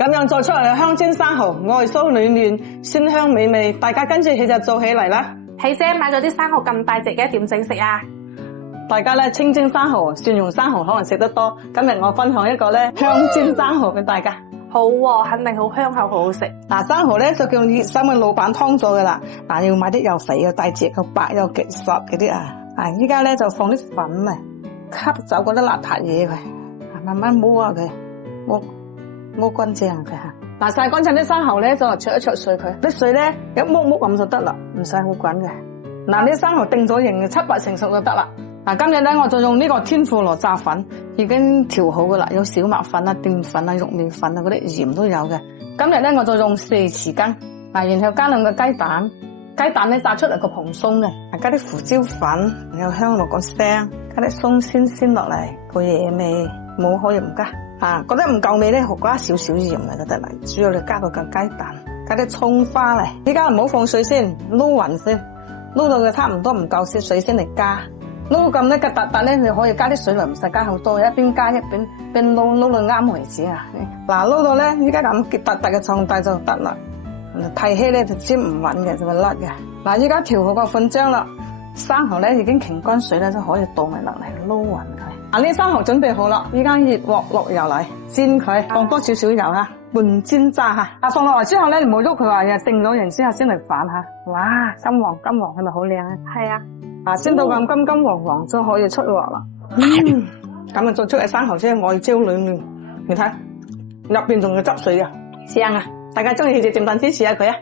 咁樣做出嚟嘅香煎生蠔，外酥裏嫩，鮮香美味，大家跟住起就做起嚟啦。喜姐買咗啲生蠔咁大隻嘅，點整食啊？大家咧清蒸生蠔、蒜蓉生蠔可能食得多，今日我分享一個咧香煎生蠔俾大家。好喎，肯定好香口，好好食。嗱，生蠔咧就叫熱心嘅老闆劏咗噶啦，嗱要買啲又肥又大隻又白又極索嗰啲啊。依家咧就放啲粉啊，吸走嗰啲邋遢嘢佢，慢慢摸下佢，摸乾淨佢吓。嗱，曬乾淨啲生蠔咧就焯一焯水佢，啲水咧一摸摸咁就得啦，唔使好滾嘅。嗱，啲生蠔定咗型7-8成熟就得啦。嗱，今日咧我就用呢個天婦羅炸粉，已經調好噶啦，有小麥粉啊、澱粉啊、肉麵粉啊嗰啲鹽都有嘅。今日咧我就用4匙羹，然後加2個雞蛋，雞蛋咧炸出嚟個蓬鬆嘅，加啲胡椒粉，有香落個腥，加啲松鮮落嚟個野味，冇可以唔加。覺得唔夠味咧，加少少鹽嚟就得啦。主要你加到個雞蛋，加啲蔥花嚟。依家唔好放水先，撈勻先，撈到佢差唔多唔夠少水先嚟加。撈咁咧嘅笪笪咧，你可以加啲水嚟，唔使加好多，一邊加一邊撈到啱為止啊！嗱，撈到咧，依家咁結笪笪嘅狀態就得啦。太稀咧就煎唔穩嘅，就會甩嘅。嗱，依家調好個粉漿啦，生蠔咧已經擎乾水咧，就可以倒埋落嚟撈勻佢。呢生蠔準備好啦，依家熱鑊落油嚟煎佢，放多少少油吓，半煎炸吓。放落嚟之後咧，你唔好喐佢話，定咗型之後先嚟反吓。哇，金黃係咪好靚啊？係啊。煎到咁金黃黃就可以出鑊啦。咁啊做出嚟生蠔先外焦裏嫩，你睇入邊仲要汁水啊，正啊！大家中意就點讚支持下佢啊！